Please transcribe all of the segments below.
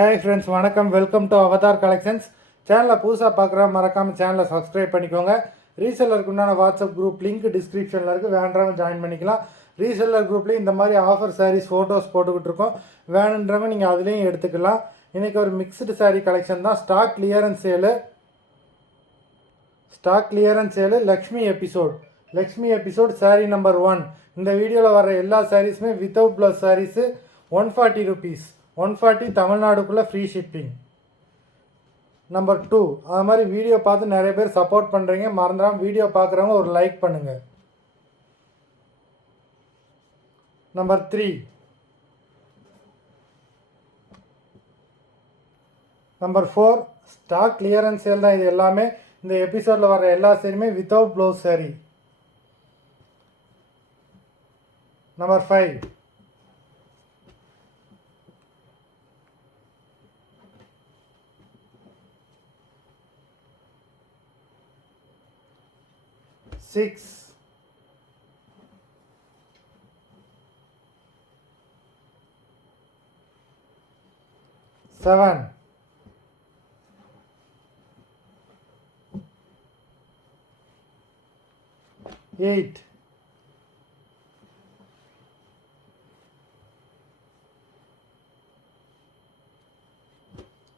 Hi friends, வணக்கம். Welcome to Avatar collections. சேனலில் புதுசாக பார்க்குற மறக்காமல் சேனலை சப்ஸ்கிரைப் பண்ணிக்கோங்க. ரீசெல்லருக்கு உண்டான வாட்ஸ்அப் குரூப் லிங்க் டிஸ்கிரிப்ஷனில் இருக்குது, வேண்டாம் ஜாயின் பண்ணிக்கலாம். ரீசெல்லர் குரூப்லேயும் இந்த மாதிரி ஆஃபர் சாரீஸ் ஃபோட்டோஸ் போட்டுக்கிட்டு இருக்கோம். வேணுன்றவங்க நீங்கள் அதுலேயும் எடுத்துக்கலாம். இன்றைக்கி ஒரு மிக்ஸ்டு சாரீ கலெக்ஷன் தான். Stock clearance sale Lakshmi episode sari number 1. இந்த வீடியோவில் வர எல்லா சாரீஸுமே வித்தவுட் ப்ளவுஸ் சாரீஸு 140 rupees. 140 தமிழ்நாடுக்குள்ளே ஃப்ரீ ஷிப்பிங். நம்பர் 2, அது மாதிரி வீடியோ பார்த்து நிறைய பேர் சப்போர்ட் பண்ணுறீங்க. மறந்துடாமல் வீடியோ பார்க்குறவங்க ஒரு லைக் பண்ணுங்கள். Number 3, number 4 stock clearance sale தான். இது எல்லாமே இந்த எபிசோடில் வர எல்லா சாரியுமே without blouse sari. Number 5, six, 7, 8,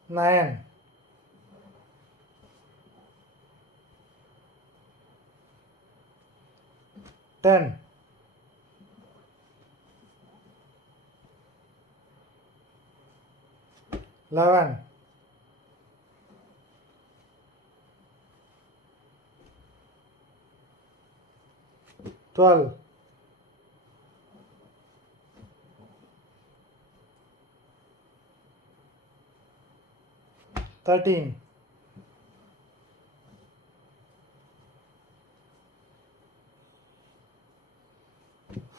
9, 10, 11, 12, 13,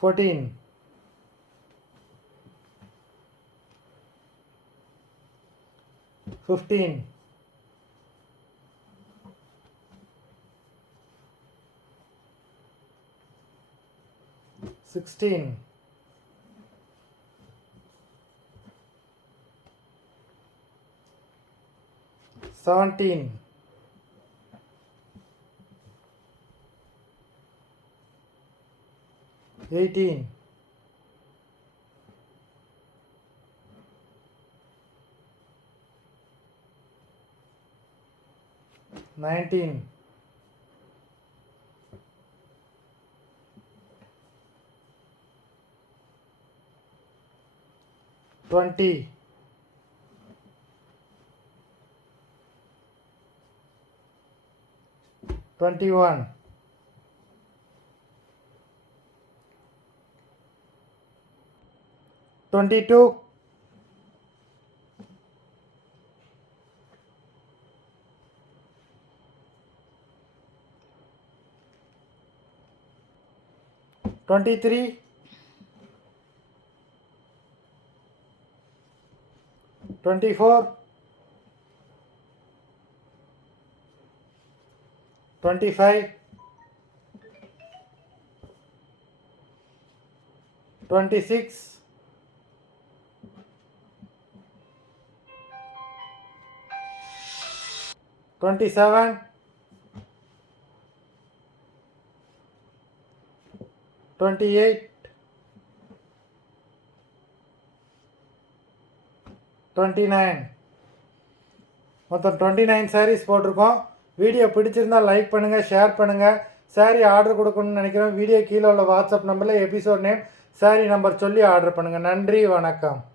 14, 15, 16, 17, 18, 19, 20, 21, 22, 23, 24, 25, 26, 27, 28, 29. மொத்தம் 29 சாரீஸ் போட்டிருக்கோம். வீடியோ பிடிச்சிருந்தால் லைக் பண்ணுங்கள், ஷேர் பண்ணுங்கள். சாரீ ஆர்டர் கொடுக்கணும்னு நினைக்கிறோம். வீடியோ கீழே உள்ள வாட்ஸ்அப் நம்பரில் எபிசோட் நேம், சாரீ நம்பர் சொல்லி ஆர்டர் பண்ணுங்கள். நன்றி, வணக்கம்.